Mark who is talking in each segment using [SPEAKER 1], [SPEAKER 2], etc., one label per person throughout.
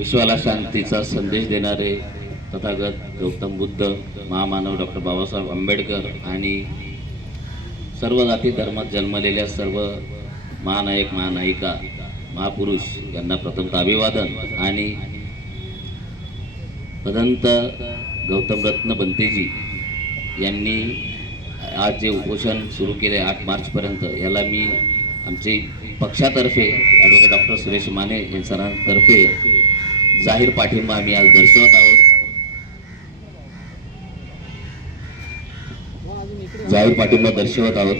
[SPEAKER 1] विश्वाला शांतीचा संदेश देणारे तथागत गौतम बुद्ध महामानव डॉक्टर बाबासाहेब आंबेडकर आणि सर्व जाती धर्मात जन्मलेल्या सर्व महानायक महानायिका महापुरुष यांना प्रथमतः अभिवादन आणि भदंत गौतम रत्न बंतेजी यांनी आज जे उपोषण सुरू केले आठ मार्चपर्यंत याला मी आमचे पक्षातर्फे ॲडव्होकेट डॉक्टर सुरेश माने यांच्यातर्फे जाहीर पाठिंबा आम्ही आज दर्शवत आहोत. जाहीर पाठिंबा दर्शवत आहोत.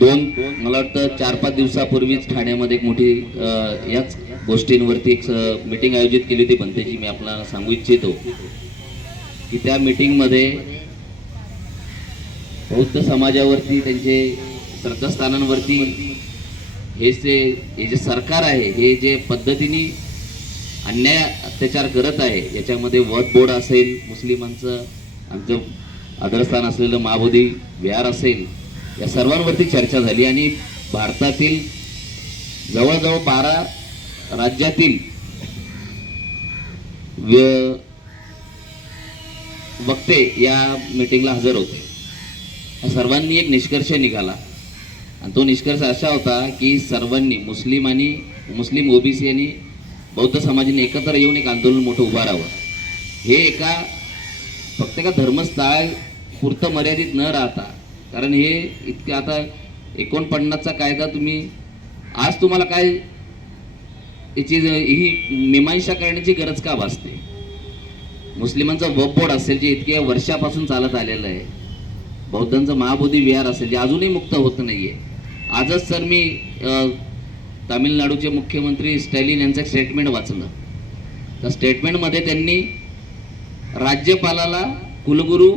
[SPEAKER 1] दोन मला वाटतं चार पाच दिवसापूर्वीच ठाण्यामध्ये एक मोठी याच गोष्टींवरती एक मीटिंग आयोजित केली होती बनतेची मी आपल्याला सांगू इच्छितो की त्या मीटिंगमध्ये बौद्ध समाजावरती त्यांचे श्रद्धास्थानांवरती हे जे हे जे सरकार आहे हे जे पद्धतीने अन्याय अत्याचार करत आहे याच्यामध्ये वध बोर्ड असेल मुस्लिमांचं आमचं आदरस्थान असलेलं महाबोधी विहार असेल या सर्वांवरती चर्चा झाली. आणि भारतातील जवळजवळ बारा राज्यातील व्य- वक्ते या मीटिंगला हजर होते. या सर्वांनी एक निष्कर्ष निघाला. आणि तो निष्कर्ष असा होता की सर्वांनी मुस्लिम आणि मुस्लिम ओबीसी आणि बौद्ध समाजाने एकत्र येऊन एक आंदोलन मोठं उभारावं हे एका फक्त एका धर्मस्थळ पुरतं मर्यादित न राहता कारण हे इतके आता एकोणपन्नासचा कायदा तुम्ही आज तुम्हाला काय याची ही मीमांसा करण्याची गरज का भासते? मुस्लिमांचं वब बोर्ड असेल जे इतक्या वर्षापासून चालत आलेलं आहे बौद्धांचं महाबोधी विहार असेल जे अजूनही मुक्त होत नाही आहे आजच सर मी तामिळनाडूचे मुख्यमंत्री स्टॅलिन यांचं स्टेटमेंट वाचलं. त्या स्टेटमेंटमध्ये त्यांनी राज्यपालाला कुलगुरू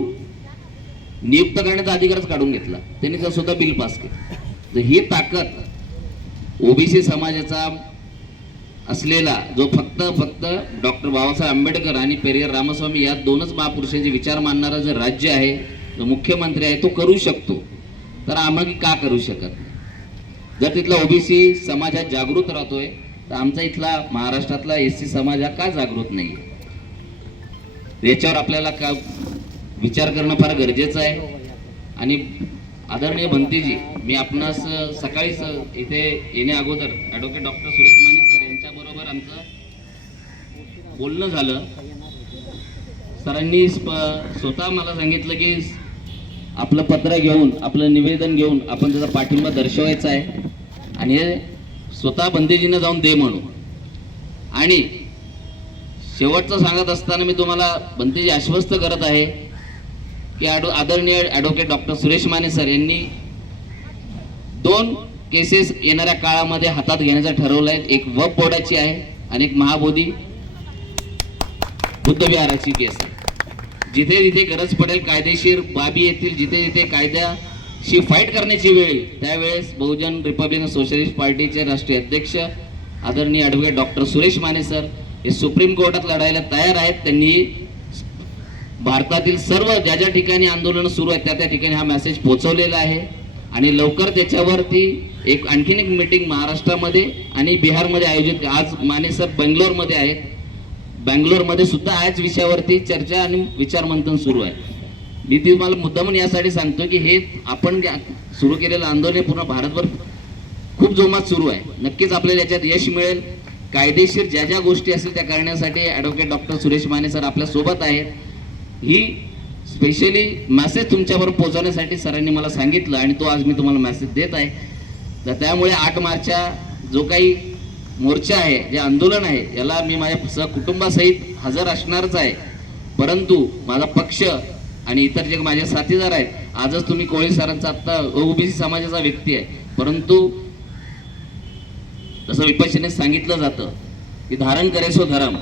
[SPEAKER 1] नियुक्त करण्याचा अधिकारच काढून घेतला. त्यांनी तर स्वतः बिल पास केलं. तर ही ताकद ओबीसी समाजाचा असलेला जो फक्त फक्त डॉक्टर बाबासाहेब आंबेडकर आणि पेरियर रामस्वामी या दोनच महापुरुषांचे विचार मानणारा जर राज्य आहे जो मुख्यमंत्री आहे तो करू शकतो. तर आम्ही का करू शकत नाही? जर तिथला ओबीसी समाजात जागृत राहतोय तर आमचा इथला महाराष्ट्रातला एस सी समाज हा का जागृत नाही याच्यावर आपल्याला का विचार करणं फार गरजेचं आहे. आणि आदरणीय भंतीजी मी आपणास सकाळीच इथे येण्या अगोदर advocate doctor Suresh Mane sir यांच्याबरोबर आमचं बोलणं झालं. सरांनी स्वतः मला सांगितलं की आपलं पत्र घेऊन आपलं निवेदन घेऊन आपण त्याचा पाठिंबा दर्शवायचा आहे. आणि हे स्वतः बंदेजीनं जाऊन दे म्हणू आणि शेवटचं सांगत असताना मी तुम्हाला बंदेजी आश्वस्त करत आहे की ॲडो आदरणीय advocate doctor Suresh Mane sir यांनी दोन केसेस येणाऱ्या काळामध्ये हातात घेण्याचं ठरवलं आहे एक वब बोर्डाची आहे आणि एक महाबोधी बुद्धविहाराची केस आहे. जिथे जिथे गरज पडेल कायदेशीर बाबी येतील जिथे जिथे शी फाईट करण्याची वेळ. त्यावेळेस बहुजन रिपब्लिकन सोशलिस्ट पार्टीचे राष्ट्रीय अध्यक्ष आदरणीय advocate doctor Suresh Mane sir हे सुप्रीम कोर्टात लढायला तयार आहेत. त्यांनी भारतातील सर्व ज्या ज्या ठिकाणी आंदोलन सुरू आहेत त्या त्या ठिकाणी हा मेसेज पोहोचवलेला आहे. आणि लवकर त्याच्यावरती एक आणखीन एक मीटिंग महाराष्ट्रामध्ये आणि बिहारमध्ये आयोजित आज माने सर बेंगलोरमध्ये आहेत. बँगलोरमध्ये सुद्धा याच विषयावरती चर्चा आणि विचारमंथन सुरू आहे. मी ती मुद्दा म्हणून यासाठी सांगतो की हे आपण सुरू केलेलं आंदोलन हे पूर्ण भारतभर खूप जोमात सुरू आहे. नक्कीच आपल्याला याच्यात यश मिळेल. कायदेशीर ज्या ज्या गोष्टी असतील त्या करण्यासाठी advocate doctor Suresh Mane sir आपल्यासोबत आहेत. ही स्पेशली मॅसेज तुमच्यावर पोहोचवण्यासाठी सरांनी मला सांगितलं आणि तो आज मी तुम्हाला मॅसेज देत आहे. तर त्यामुळे आठ मार्चच्या जो काही मोर्चा आहे जे आंदोलन आहे याला मी माझ्या सह कुटुंबासहित हजर असणारच आहे. परंतु माझा पक्ष आणि इतर जे माझे साथीदार आहेत आजच तुम्ही कोळी सरांचा आत्ता ओबीसी समाजाचा व्यक्ती आहे. परंतु जसं विपक्षने सांगितलं जातं की धारण करेसो हो धर्म.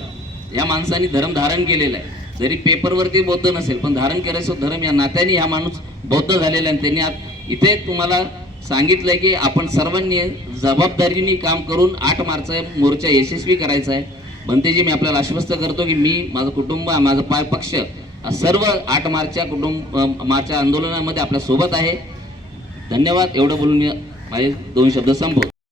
[SPEAKER 1] या माणसाने धर्म धारण केलेला आहे. जरी पेपरवरती बौद्ध नसेल पण धारण करेसो हो धर्म. या नात्याने हा माणूस बौद्ध झालेला आहे आणि त्यांनी आज इथे तुम्हाला सांगितलंय की आपण सर्वांनी जबाबदारीने काम करून आठ मार्च मोर्चा यशस्वी करायचा आहे. बनतेजी मी आपल्याला आश्वस्त करतो की मी माझं कुटुंब माझा पाय पक्ष सर्व आठ मार्चच्या कुटुंब मार्चच्या आंदोलनामध्ये आपल्यासोबत आहे. धन्यवाद. एवढं बोलून मी माझे दोन शब्द संपवतो.